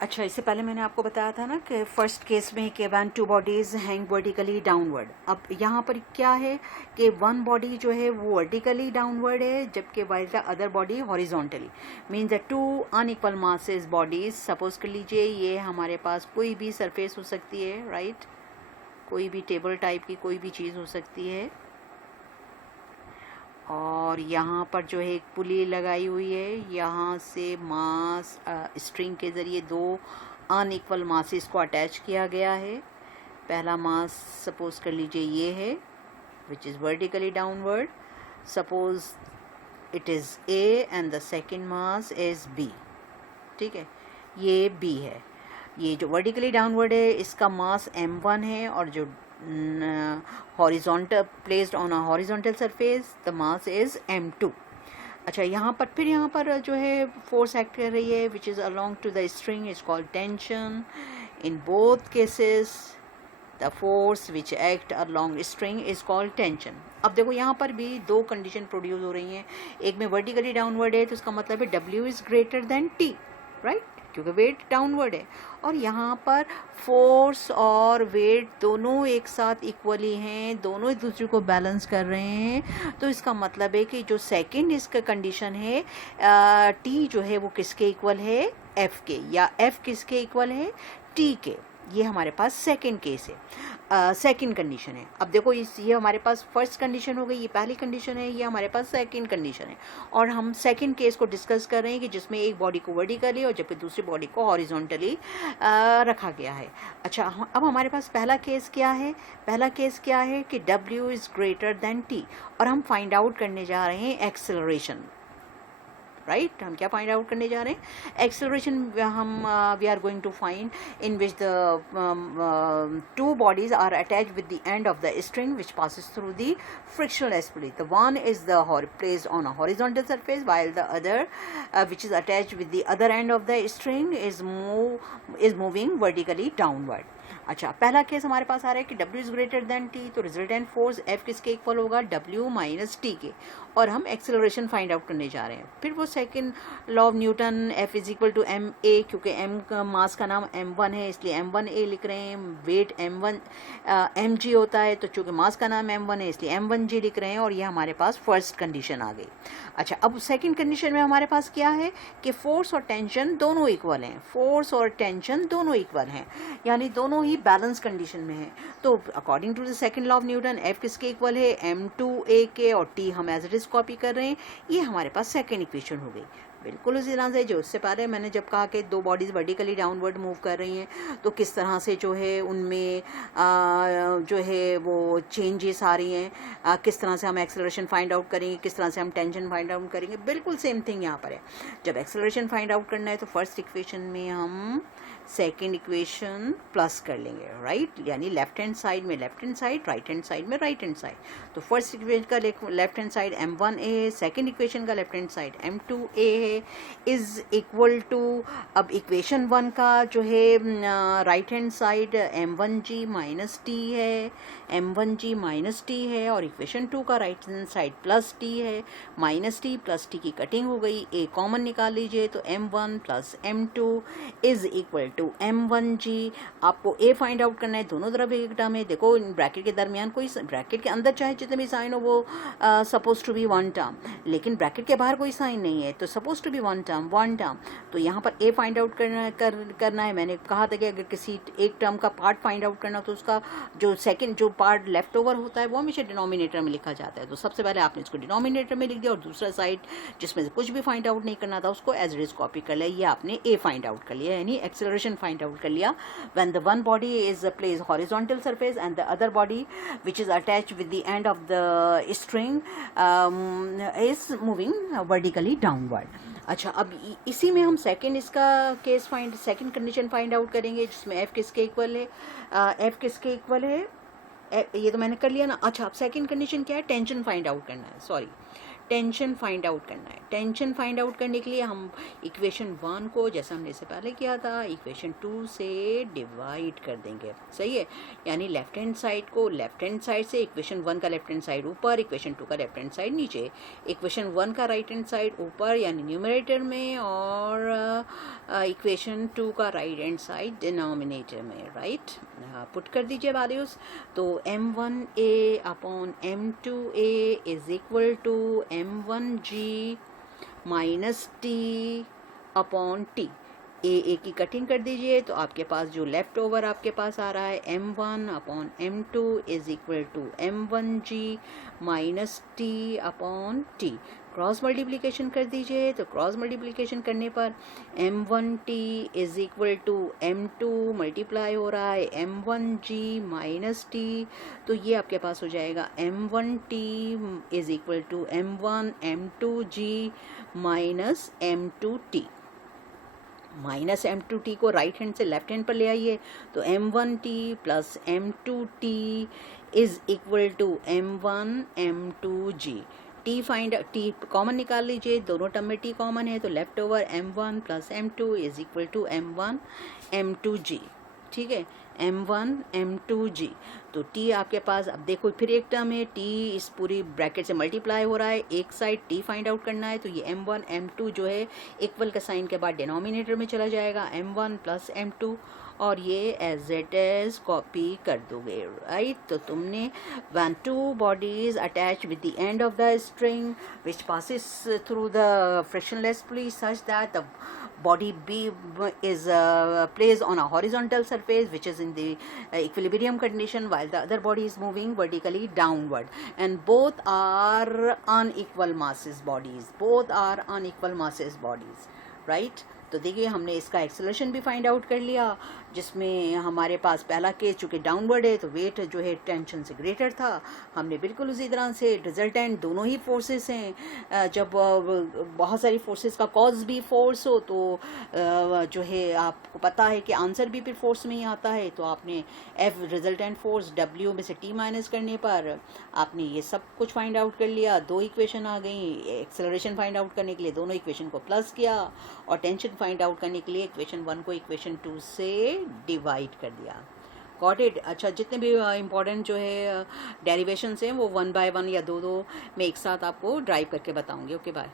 अच्छा, इससे पहले मैंने आपको बताया था ना कि फर्स्ट केस में कि one two bodies hang vertically downward. अब यहाँ पर क्या है कि वन बॉडी जो है वो वर्टिकली डाउनवर्ड है, जबकि while the other body horizontally. Means the two unequal masses bodies, suppose कर लीजिए ये हमारे पास कोई भी सरफेस हो सकती है, राइट, कोई भी टेबल टाइप की कोई भी चीज़ हो सकती है, और यहाँ पर जो है एक पुली लगाई हुई है, यहाँ से मास स्ट्रिंग के ज़रिए दो अनइक्वल मासेस को अटैच किया गया है। पहला मास सपोज कर लीजिए ये है which is vertically downward, suppose it is A and the second mass is B, ठीक है, ये बी है। ये जो वर्टिकली डाउनवर्ड है इसका मास m1 है, और जो horizontal placed on a horizontal surface the mass is m2। अच्छा, यहाँ पर फिर यहाँ पर जो है फोर्स एक्ट कर रही है which is along to the string is called tension. In both cases the force which act along string is called tension. अब देखो यहाँ पर भी दो कंडीशन प्रोड्यूस हो रही हैं, एक में वर्टिकली डाउनवर्ड है तो इसका मतलब है W is greater than T, right, क्योंकि वेट डाउनवर्ड है, और यहाँ पर फोर्स और वेट दोनों एक साथ इक्वली हैं, दोनों एक दूसरे को बैलेंस कर रहे हैं। तो इसका मतलब है कि जो सेकंड इसका कंडीशन है टी जो है वो किसके इक्वल है, एफ के, या एफ किसके इक्वल है, टी के। ये हमारे पास सेकंड केस है, सेकंड कंडीशन है। अब देखो ये हमारे पास फर्स्ट कंडीशन हो गई, ये पहली कंडीशन है, ये हमारे पास सेकंड कंडीशन है, और हम सेकंड केस को डिस्कस कर रहे हैं कि जिसमें एक बॉडी को वर्टिकली और जबकि दूसरी बॉडी को हॉरिजॉन्टली रखा गया है। अच्छा, अब हमारे पास पहला केस क्या है, पहला केस क्या है कि W is greater than T, और हम फाइंड आउट करने जा रहे हैं एक्सेलरेशन, राइट। हम क्या फाइंड आउट करने जा रहे हैं, एक्सेलरेशन। हम we are going to find in which the two bodies are attached with the end of the string which passes through the frictional split. The one is the placed on a horizontal surface while the other which is attached with the other end of the string is moving vertically downward. अच्छा, पहला case हमारे पास आ रहा है कि W is greater than T, तो resultant force F किसके equal होगा, W minus T के, और हम एक्सेलरेशन फाइंड आउट करने जा रहे हैं। फिर वो second law of Newton, F is equal to m a, क्योंकि M का मास का नाम m1 है इसलिए m1a लिख रहे हैं, वेट mg होता है, तो चूँकि मास का नाम m1 है इसलिए m1g लिख रहे हैं, और ये हमारे पास फर्स्ट कंडीशन आ गई। अच्छा, अब सेकेंड कंडीशन में हमारे पास क्या है कि फोर्स और टेंशन दोनों इक्वल हैं, फोर्स और टेंशन दोनों इक्वल हैं, यानी दोनों ही बैलेंस कंडीशन में है। तो according to the second law of Newton F किसके इक्वल है, m2a के, और T हम एज इट इज कॉपी कर रहे हैं। ये हमारे पास सेकंड इक्वेशन हो गई, बिल्कुल उसी तरह से जो उससे पहले मैंने जब कहा कि दो बॉडीज़ वर्टिकली डाउनवर्ड मूव कर रही हैं तो किस तरह से जो है उनमें जो है वो चेंजेस आ रही हैं, किस तरह से हम एक्सेलरेशन फाइंड आउट करेंगे, किस तरह से हम टेंशन फाइंड आउट करेंगे, बिल्कुल सेम थिंग यहाँ पर है। जब एक्सेलरेशन फाइंड आउट करना है तो फर्स्ट इक्वेशन में हम सेकेंड इक्वेशन प्लस कर लेंगे, राइट, यानी लेफ्ट हैंड साइड में left hand side, right hand side में राइट हैंड साइड। तो फर्स्ट इक्वेशन का लेफ्ट हैंड साइड m1a है, सेकेंड इक्वेशन का लेफ्ट हैंड साइड m2a है, इज इक्वल टू, अब इक्वेशन 1 का जो है right hand side m1g minus T है, m1g माइनस टी है, और इक्वेशन 2 का right hand side plus T है, माइनस टी प्लस टी की कटिंग हो गई, a कॉमन निकाल लीजिए, तो m1 plus m2 is equal to m1g। आपको a फाइंड आउट करना है, दोनों तरफ एक टर्म है, देखो इन ब्रैकेट के दरमियान कोई, ब्रैकेट के अंदर चाहे जितने भी साइन हो वो suppose to be one term, लेकिन ब्रैकेट के बाहर कोई साइन नहीं है तो suppose to be one term. तो यहाँ पर a फाइंड आउट करना है। मैंने कहा था कि अगर किसी एक टर्म का पार्ट फाइंड आउट करना तो उसका जो सेकंड जो पार्ट लेफ्ट ओवर होता है वो हमेशा डिनोमिनेटर में लिखा जाता है। तो सबसे पहले आपने इसको डिनोमिनेटर में लिख दिया, और दूसरा साइड जिसमें से कुछ भी फाइंड आउट नहीं करना था उसको एज इट इज कॉपी कर लिया। ये आपने a फाइंड आउट कर लिया, यानी एक्सेलरेशन फाइंड आउट कर लिया when the one body is placed horizontal surface and the other body which is attached with the end of the string is moving vertically downward. अच्छा, अब इसी में हम सेकंड कंडीशन फाइंड आउट करेंगे जिसमें F किसके इक्वल है, F किसके इक्वल है, ये तो मैंने कर लिया ना। अच्छा, अब सेकंड कंडीशन क्या है, टेंशन फाइंड आउट करना है, सॉरी टेंशन फाइंड आउट करना है। टेंशन फाइंड आउट करने के लिए हम इक्वेशन 1 को जैसा हमने इससे पहले किया था इक्वेशन 2 से डिवाइड कर देंगे, सही है, यानी लेफ्ट हैंड साइड को लेफ्ट हैंड साइड से इक्वेशन 1 का लेफ्ट हैंड साइड ऊपर, इक्वेशन 2 का लेफ्ट हैंड साइड नीचे, इक्वेशन 1 का राइट हैंड साइड ऊपर यानी न्यूमरेटर में, और इक्वेशन 2 का राइट हैंड साइड डिनोमिनेटर में, राइट, पुट कर दीजिए वैल्यूज़। तो m1a upon m2a is equal to m1g minus T upon T. A की कटिंग कर दीजिए तो आपके पास जो लेफ्ट ओवर आपके पास आ रहा है m1 upon m2 is equal to m1g minus T upon T. Cross multiplication कर दीजिए तो क्रॉस मल्टीप्लिकेशन करने पर m1t is equal to m2 multiply हो रहा है m1g माइनस टी, तो ये आपके पास हो जाएगा m1t is equal to m1 m2g minus m2t। Minus m2t को राइट हैंड से लेफ्ट हैंड पर ले आइए तो m1t plus m2t is equal to m1 m2g। T find T common निकाल लीजिए, दोनों टर्म में टी कॉमन है तो left over m1 plus m2 is equal to m1 m2g, ठीक है, m1 m2g। तो t आपके पास, अब देखो फिर एक टर्म है t इस पूरी ब्रैकेट से मल्टीप्लाई हो रहा है, एक साइड t फाइंड आउट करना है तो ये m1 m2 जो है इक्वल का साइन के बाद डिनोमिनेटर में चला जाएगा m1 प्लस m2 और ये एज इट इज कॉपी कर दोगे, राइट। तो तुमने when two bodies attached with the end of the string which passes through the frictionless pulley such that the body B is placed on a horizontal surface which is in the equilibrium condition while the other body is moving vertically downward and both are unequal masses bodies, both are unequal masses bodies, right। तो देखिए हमने इसका acceleration भी find out कर लिया, जिसमें हमारे पास पहला केस चूँकि डाउनवर्ड है तो वेट जो है टेंशन से ग्रेटर था, हमने बिल्कुल उसी तरह से रिजल्टेंट दोनों ही फोर्सेस हैं, जब बहुत सारी फोर्सेस का कॉज भी फोर्स हो तो जो है आपको पता है कि आंसर भी फिर फोर्स में ही आता है, तो आपने एफ रिजल्टेंट फोर्स डब्ल्यू में से टी माइनस करने पर आपने ये सब कुछ फाइंड आउट कर लिया। दो इक्वेशन आ गई, एक्सेलरेशन फाइंड आउट करने के लिए दोनों इक्वेशन को प्लस किया और टेंशन फाइंड आउट करने के लिए इक्वेशन 1 को इक्वेशन 2 से डिवाइड कर दिया। Got it. अच्छा, जितने भी इम्पोर्टेंट जो है डेरिवेशंस हैं वो 1 बाय 1 या 2 में एक साथ आपको ड्राइव करके बताऊंगी। Okay bye.